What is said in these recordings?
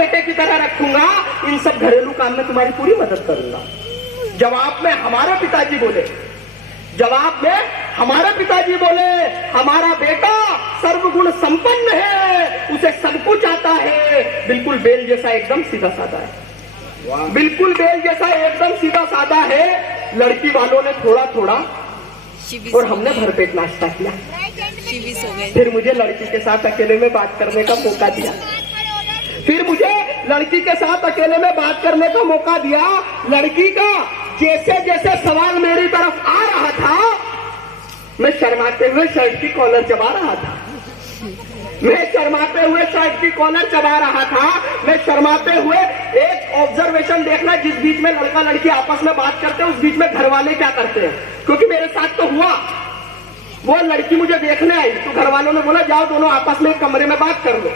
बेटे की तरह रखूंगा, इन सब घरेलू काम में तुम्हारी पूरी मदद करूंगा। जवाब में हमारे पिताजी बोले, हमारा बेटा सर्वगुण संपन्न है, उसे सब कुछ आता है, बिल्कुल बेल जैसा एकदम सीधा साधा है, बिल्कुल बेल जैसा एकदम सीधा साधा है। लड़की वालों ने थोड़ा थोड़ा और हमने भरपेट नाश्ता किया। फिर मुझे लड़की के साथ अकेले में बात करने का मौका दिया, लड़की का जैसे जैसे सवाल मेरी तरफ आ रहा था, मैं शर्माते हुए शर्ट की कॉलर चबा रहा था, मैं शर्माते हुए एक ऑब्जर्वेशन देखना, जिस बीच में लड़का लड़की आपस में बात करते हैं, उस बीच में घर वाले क्या करते हैं, क्योंकि मेरे साथ तो हुआ। वो लड़की मुझे देखने आई तो घर वालों ने बोला जाओ दोनों आपस में एक कमरे में बात कर लो।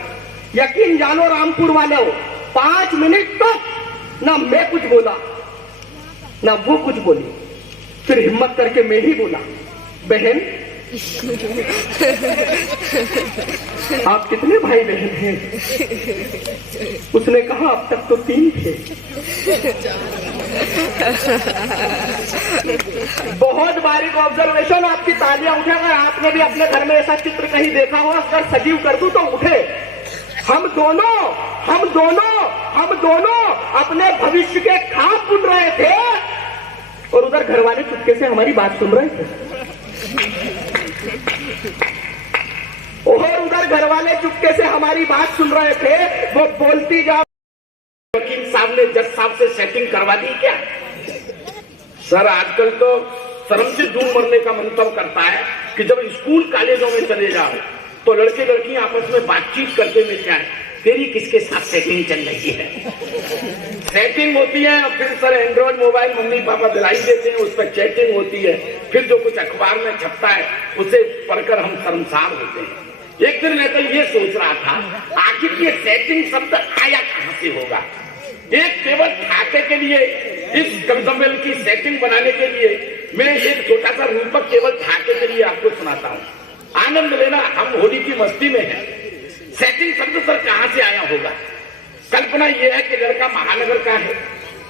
यकीन जानो रामपुर वाले हो, 5 मिनट तक ना मैं कुछ बोला ना वो कुछ बोली। फिर हिम्मत करके मैं ही बोला, बहन आप कितने भाई बहन हैं? उसने कहा अब तक तो 3 थे। बहुत बारीक ऑब्जर्वेशन, आपकी तालियां उठे। अगर आपने भी अपने घर में ऐसा चित्र कहीं देखा हो, अगर सजीव कर दूं तो उठे। हम दोनों अपने भविष्य के ख्वाब बुन रहे थे और उधर घर वाले चुपके से हमारी बात सुन रहे थे, वो बोलती जा। वकील साहब ने जज साहब से सेटिंग करवा दी क्या? सर आजकल तो शर्म से धूम मरने का मंतव्य करता है कि जब स्कूल कॉलेजों में चले जाओ तो लड़के लड़कियां आपस में बातचीत करते मिल जाए, तेरी किसके साथ सेटिंग चल रही है? सेटिंग होती है, फिर sir Android mobile mummy papa दिलाई देते हैं, उस पर चैटिंग होती है, फिर जो कुछ अखबार में छपता है उसे पढ़कर हम शर्मसार होते हैं। एक दिन मैं तो ये सोच रहा था आखिर ये सेटिंग शब्द आया कहां से होगा। एक केवल ठाके के लिए, इस कमजम्बल की सेटिंग बनाने के लिए मैं एक छोटा सा रूपक केवल ठाके के लिए आपको सुनाता हूँ, आनंद लेना। हम होली की मस्ती में हैं। सेटिंग शब्द सर कहां से आया होगा? कल्पना यह है कि लड़का महानगर का है,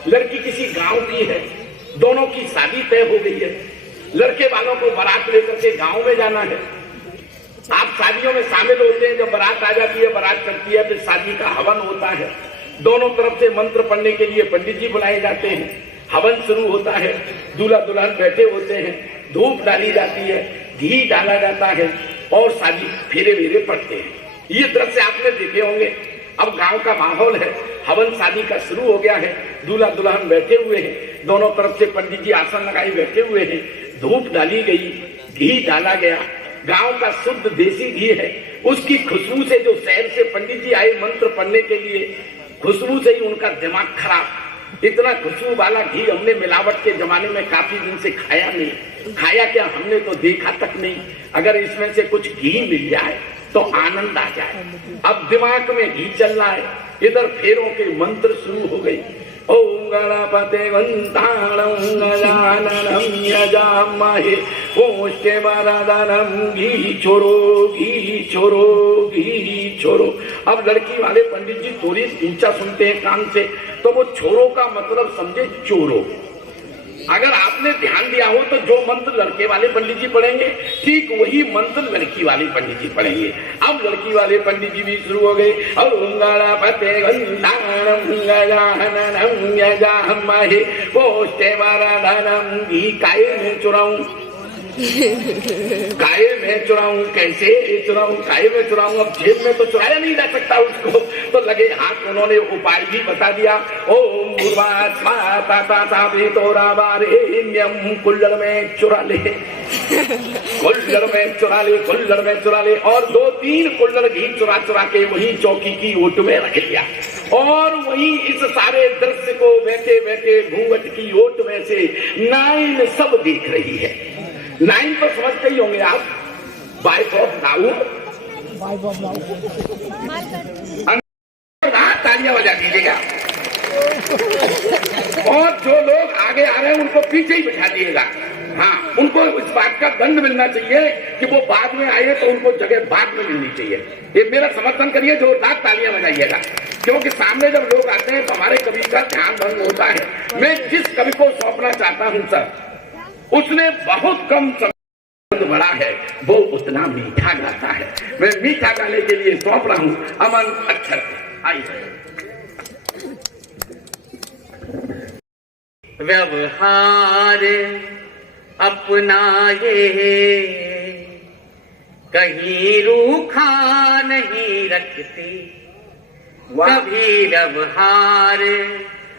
लड़की किसी गांव की है, दोनों की शादी तय हो गई है, लड़के वालों को बारात लेकर के गांव में जाना है। आप शादियों में शामिल होते हैं, जब बारात आ जाती है, बारात करती है, फिर शादी का हवन होता है। दोनों तरफ से मंत्र पढ़ने के लिए पंडित जी बुलाए जाते हैं, हवन शुरू होता है, दूल्हा दुल्हन बैठे होते हैं, धूप डाली जाती है, घी डाला जाता है और शादी फेरे वेरे पड़ते हैं। ये दृश्य आपने देखे होंगे। अब गांव का माहौल है, हवन शादी का शुरू हो गया है, दूल्हा दुल्हन बैठे हुए हैं, दोनों तरफ से पंडित जी आसन लगाए बैठे हुए हैं, धूप डाली गई, घी डाला गया, गांव का शुद्ध देसी घी है। उसकी खुशबू से जो शहर से पंडित जी आए मंत्र पढ़ने के लिए, खुशबू से ही उनका दिमाग खराब। इतना खुशबू वाला घी हमने मिलावट के जमाने में काफी दिन से खाया नहीं। खाया क्या, हमने तो देखा तक नहीं। अगर इसमें से कुछ घी मिल जाए तो आनंद आ जाए। अब दिमाग में घी चल रहा है, इधर फेरों के मंत्र शुरू हो गई। ओम गणपते गंताणं गजाननं यजामहे पुष्टे वरदानं घी छोरो घी छोरो घी छोरो। अब लड़की वाले पंडित जी थोड़ी ऊंचा सुनते हैं कान से, तो वो छोरो का मतलब समझे चोरो। अगर आपने ध्यान दिया हो तो जो मंत्र लड़के वाले पंडित जी पढ़ेंगे, ठीक वही मंत्र लड़की वाले पंडित जी पढ़ेंगे। अब लड़की वाले पंडित जी भी शुरू हो गए। ओम गणपते गंताणं गजाननं यजामहे पुष्टे वरदानं घी काये में चुराऊं, काये में चुराऊं, कैसे चुराऊं, काये में चुराऊं। अब जेब में तो चुराया नहीं जा सकता उसको, तो लगे हाथ। उन्होंने उपाय भी बता दिया। ओम कुल्लड़ में चुरा ले, कुल्लड़ में चुरा ले, कुल्लड़ में चुरा ले। और 2-3 कुल्लड़ घी चुरा चुरा के वही चौकी की ओट में रख लिया। और वही इस सारे दृश्य को बैठे बैठे घूंघट की ओट में से 9 सब देख रही है। 9 तो समझते ही होंगे आप, वाइफ ऑफ नाऊ। तालियां बजा दीजिएगा। और जो लोग आगे आ रहे हैं उनको पीछे ही बिठा दिएगा। हाँ, उनको इस बात का दंड मिलना चाहिए कि वो बाद में आए तो उनको जगह बाद में मिलनी चाहिए। ये मेरा समर्थन करिए, जोरदार तालियां बजाइएगा। क्योंकि सामने जब लोग आते हैं तो हमारे कवि का ध्यान भंग होता है। मैं जिस कवि को सौंपना चाहता हूं सर, उसने बहुत कम समय बड़ा है, वो उतना मीठा गाता है। मैं मीठा गाने के लिए सौंप रहा हूं अमन अक्षर। आइए। व्यवहार अपनाए कहीं रूखा नहीं रखते, कभी व्यवहार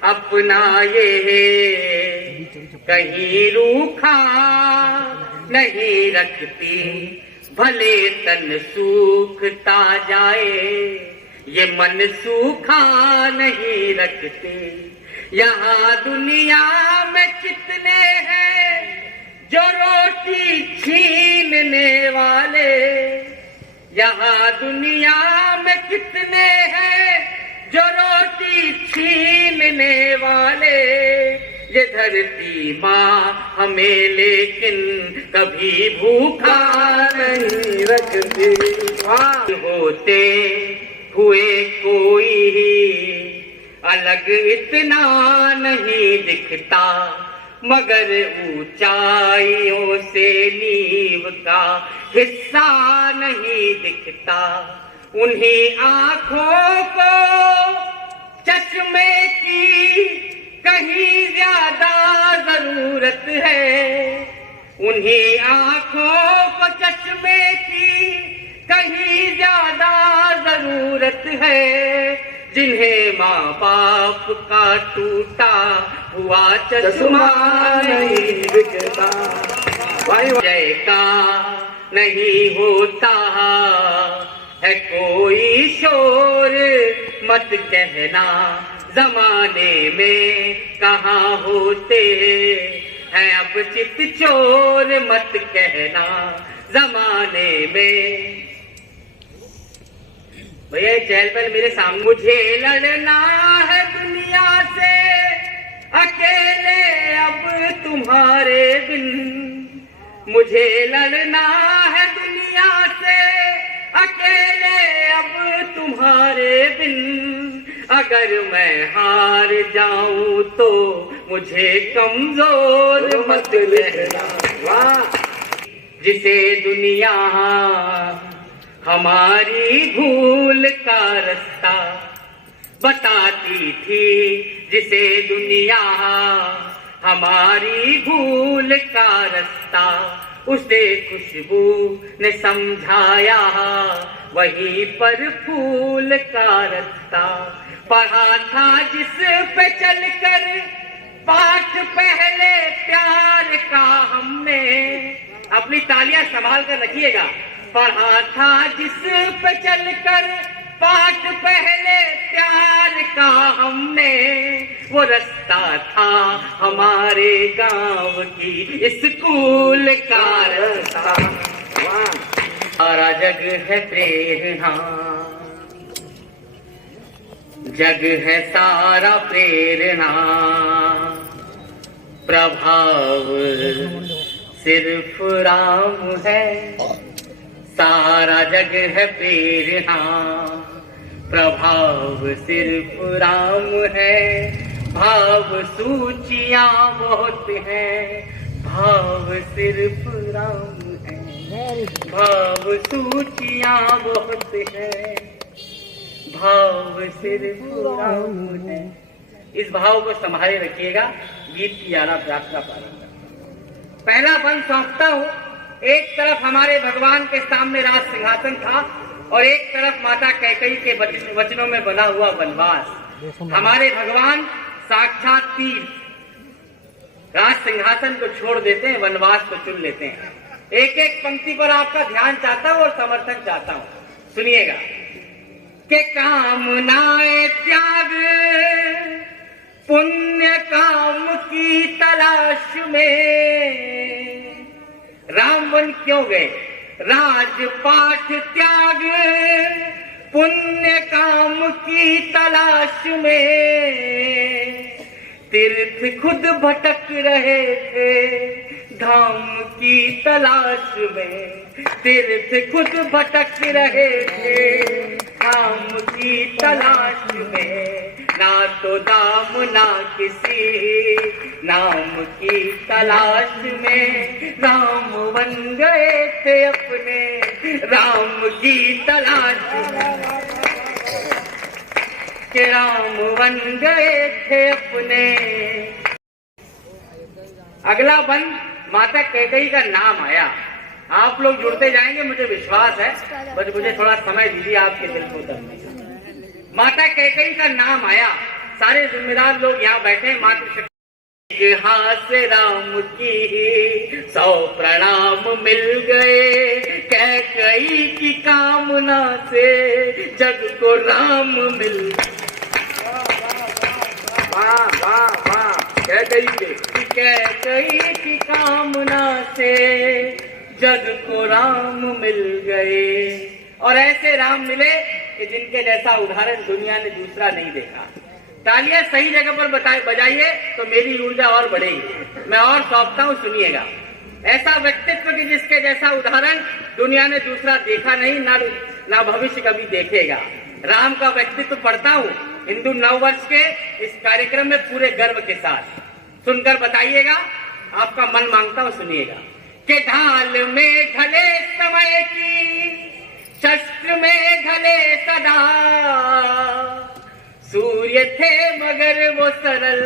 अपनाए कहीं रूखा नहीं रखती। भले तन सूखता जाए ये मन सूखा नहीं रखते। यहाँ दुनिया में कितने हैं जो रोटी छीनने वाले, यहाँ दुनिया में कितने हैं जो रोटी छीनने वाले। ये धरती माँ हमें लेकिन कभी भूखा नहीं रखती। होते हुए कोई अलग इतना नहीं दिखता, मगर ऊंचाइयों से नींव का हिस्सा नहीं दिखता। उन्हीं आँखों को चश्मे की कहीं ज्यादा जरूरत है। उन्हीं आँखों को चश्मे की कहीं ज्यादा जरूरत है, जिन्हें माँ बाप का टूटा हुआ चश्मा नहीं दिखता। जय का नहीं होता है कोई शोर, मत कहना जमाने में कहाँ होते हैं अब चित चोर। मत कहना जमाने में। भैया चहल पहल मेरे सामने। मुझे लड़ना है दुनिया से अकेले अब तुम्हारे बिन, मुझे लड़ना है दुनिया से अकेले अब तुम्हारे बिन। अगर मैं हार जाऊं तो मुझे कमजोर मत लेना। वाह। जिसे दुनिया हमारी भूल का रास्ता बताती थी, जिसे दुनिया हमारी भूल का रास्ता, उसे खुशबू ने समझाया वहीं पर फूल का रास्ता। पढ़ा था जिस पे चलकर पाठ पहले प्यार का हमने, अपनी तालियां संभाल कर रखिएगा। पढ़ा था जिस पे चलकर पाठ पहले प्यार का हमने, वो रास्ता था हमारे गांव की स्कूल का रास्ता। सारा जग है प्रेरणा, जग है सारा प्रेरणा, प्रभाव सिर्फ राम है। सारा जग है प्रेरणा, प्रभाव सिर्फ राम है। भाव सूचियां बहुत हैं, भाव सिर्फ राम है। भाव सूचियां बहुत हैं, भाव सिर्फ राम है। इस भाव को संभाले रखिएगा। गीत की यारा प्रार्थना पालन। पहला बंद सौंपता हूँ। एक तरफ हमारे भगवान के सामने राज सिंहासन था और एक तरफ माता कैकेयी के वचनों में बना हुआ वनवास। हमारे भगवान साक्षात तीर राज सिंहासन को छोड़ देते हैं, वनवास को चुन लेते हैं। एक एक पंक्ति पर आपका ध्यान चाहता हूँ और समर्थन चाहता हूँ, सुनिएगा। के कामनाएं त्याग पुण्य काम की तलाश में, राम वन क्यों गए? राजपाट त्याग पुण्य काम की तलाश में, तीर्थ खुद भटक रहे थे धाम की तलाश में। तीर्थ खुद भटक रहे थे धाम की तलाश में, ना तो दाम ना किसी नाम की तलाश में, राम बन गए थे अपने राम की तलाश में, के राम बन गए थे अपने। अगला बंद माता कैकेयी का नाम आया। आप लोग जुड़ते जाएंगे, मुझे विश्वास है, बस मुझे थोड़ा समय दीजिए आपके दिल को दर्द। माता कैकेयी का नाम आया, सारे जिम्मेदार लोग यहाँ बैठे हैं। मातृशक्ति हाथ से राम की 100 प्रणाम मिल गए, कैकेयी की कामना से जग को राम मिल। वाह वाह वाह, कैकेयी की कामना से जग को राम मिल गए। और ऐसे राम मिले कि जिनके जैसा उदाहरण दुनिया ने दूसरा नहीं देखा। तालियां सही जगह पर बजाइए तो मेरी ऊर्जा और बढ़ेगी। मैं और सौंपता हूं, सुनिएगा। ऐसा व्यक्तित्व कि जिसके जैसा उदाहरण दुनिया ने दूसरा देखा नहीं, ना भविष्य कभी देखेगा। राम का व्यक्तित्व पढ़ता हूं हिंदू नववर्ष के इस कार्यक्रम में पूरे गर्व के साथ। सुनकर बताइएगा, आपका मन मांगता हूं, सुनिएगा। कि ढाल में ढले समय की, शस्त्र में ढले सदा, सूर्य थे मगर वो सरल,